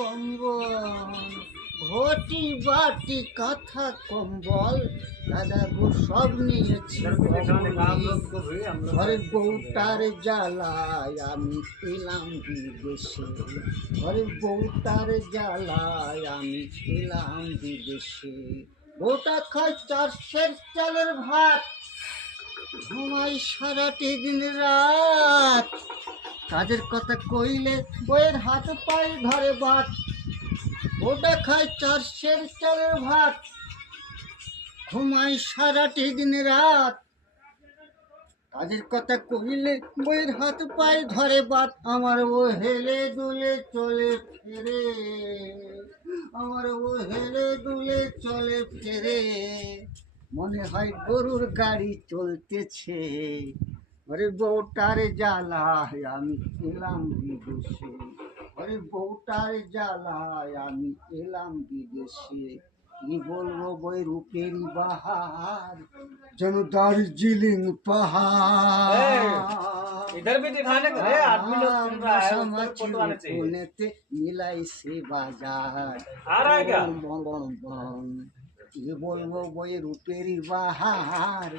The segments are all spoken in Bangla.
কম্বল, ঘটি বাটি কাঁথা কম্বল দাদা গো সব নিয়েছি। ঘরের বউটার জ্বালায় আমি এলাম বিদেশে, ঘরের বউটার জ্বালায় আমি এলাম বিদেশে। বউটা খায় 4 চালের ভাত, ঘুমাই সারাটি দিন রাত। কাজের কথা কইলে বইয়ের হাত পায়ে ধরে বাত। ওটা খায় 4 চালের ভাত, ঘুমাই সারাটি দিন রাত। কাজের কথা কইলে বইয়ের হাত পায়ে ধরে বাত। আমার ও হেলে দুলে চলে ফেরে, আমার ও হেলে দুলে চলে ফেরে, মনে হয় গরুর গাড়ি চলতেছে। ঘরে বউটার জ্বালায় আমি এলাম বিদেশে, ঘরে বউটার জ্বালায় আমি এলাম বিদেশে। কি বলবো বই রূপের বাহার, যেন দার্জিলিং পাহাড়। इधर भी दिखाने को है, आदमी लोग सुन रहा है, उसको फोटो आने चाहिए। পুনেতে মিলাইছে বাজার। आ रहा है क्या? কি বলবো বই রূপের বাহার,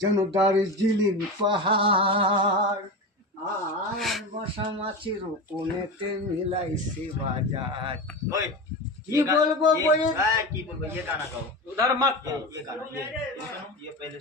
যেন দার্জিলিং পাহাড়। আর মশা মাছির কোনেতে মিলাইছে বাজার। কি বলবো বই, কি বলবো, ये गाना गाओ। उधर मत ये गाना ये पहले